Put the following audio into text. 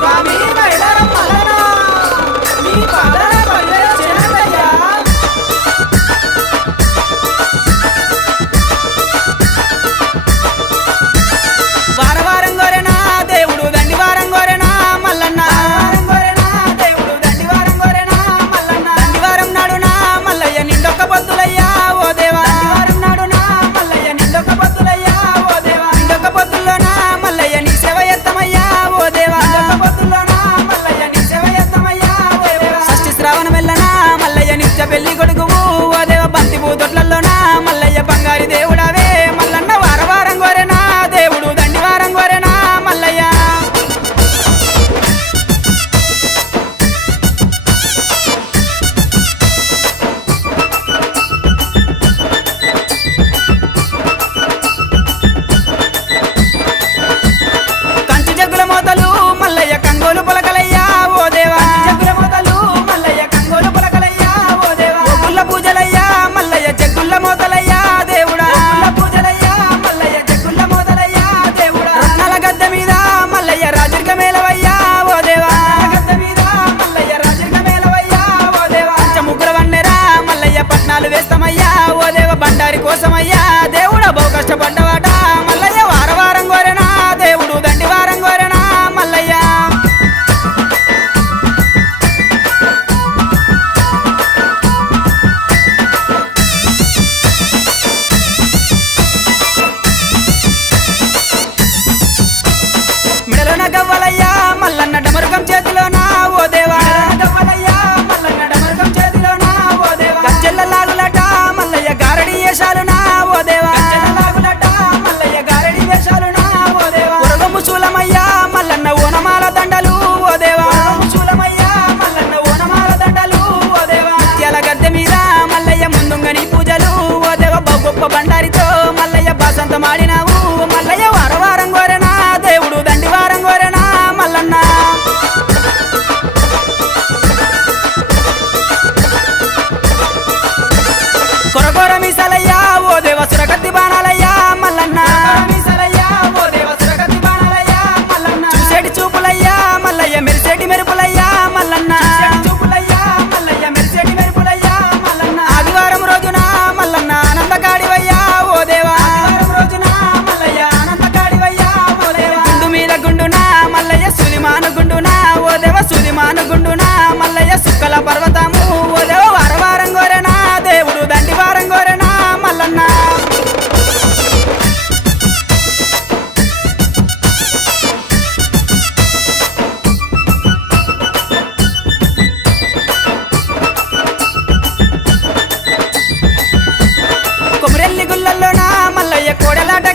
స్వామి మైలారం మల్లన నీ పాదన పల్లె చేరయ్యా వారవారం గోరెనా దేవుడు దండివారం గోరెనా మల్లన్న దేవుడు దండివారం గోరెనా మల్లన్న దండివారం నాడునా మల్లయ్య నిండొక్క పొద్దులయ్యా ఓ దేవా నాడునా మల్లయ్య నిండొక్క పొద్దులయ్యా ఓ దేవా నిండొక్క పొద్దుల్లోనా మల్లయ్య నీ సేవ ఎత్తమయ్యా ఓ దేవా పొద్దుల్లోనా మల్లయ్య నీ సేవ ఎత్తమయ్యా ఓ దేవా షష్ఠి శ్రావణం వెళ్ళనా మల్లయ్య నిత్య పెళ్లి కొడుకువు ఓ దేవ బంతి పూతొట్లలోనా మల్లయ్య బంగారి దేవుడావే మల్లన్న వారవారం గోరెనా దేవుడు దండివారం గోరెనా మల్లయ్య కంచి జగ్గుల మోతలు మల్లయ్య కంగోలు పొలకలయ్యా ఓ దేవా జగ్గుల మోతలు మల్లయ్య కంగోలు పొలకలయ్యా ఓ దేవా గుల్ల పూజలయ్యా మల్లయ్య జగ్గుల మోతలయ్యా దేవుడా పూజలయ్యా మల్లయ్య జగ్గుల మోతలయ్యా దేవుడా రత్నాల గద్దె మీద మల్లయ్య రాజరిక మేలవయ్యా ఓ దేవా గద్దె మీద మల్లయ్య రాజరిక మేలవయ్యా ఓ దేవా ముగ్గుల వన్నెరా మల్లయ్య పట్నాలు వేస్తామయ్యా ఓ దేవ బండారి కోసమయ్యా దేవుడా బహు కష్టపడ్డవాట మల్లయ్య వారవారం గోరెనా దేవుడు దండివారం గోరెనా మల్లయ్య మెడలోన గవ్వలయ్యా మల్లన్న డమరుగం చేతిలోనా ఓ దేవా గవ్వలయ్యా మల్లన్న డమరుగం చేతిలోనా ఓ దేవా గజ్జెల్ల లాగులట మల్లయ్య గారడి వేషాలునా ఓ దేవా లాగులట మల్లయ్య గారడి వేషాలునా ఓ దేవా ఉరగము శూలమయ్యా మల్లన్న ఓనమాల దండలు ఓ దేవా శూలమయ్యా మల్లన్న ఓనమాల దండలు ఓ దేవా ముత్యాల గద్దె మీద మల్లయ్య ముందుంగని పూజలు ఓ దేవ బహు గొప్ప బండారితో మల్లయ్య బాసంతం ఆడినావు మల్లయ్య వారవారం గోరెనా దేవుడు దండివారం గోరెనా మల్లన్న కొరకొర మీసలయ్యా ఓ దేవ సురగతి బాణాలయ్యా మల్లన్న మీసలయ్యా ఓ దేవ సురగతి బాణాలయ్యా మల్లన్న చూసేటి చూపులయ్యా మల్లయ్య మెరిసేటి మెరుపులయ్యా మల్లన్న చూపులయ్యా మల్లయ్య మెరిసేటి మెరుపులయ్యా మల్లన్న ఆదివారం రోజున మల్లన్న ఆనందకాడివయ్యా ఓ దేవా ఆదివారం రోజున మల్లయ్య ఆనందకాడివయ్యా ఓ దేవా గుండు మీద గుండునా మల్లయ్య సుదిమాను గుండునా ఓ దేవ సుదిమాను గుండునా మల్లయ్య సుక్కల పర్వతము ఓ దేవ వారవారం గోరెనా దేవుడు దండివారం గోరెనా మల్లన్న కొమరెల్లి గుల్లల్లోనా మల్లయ్య కోడలాట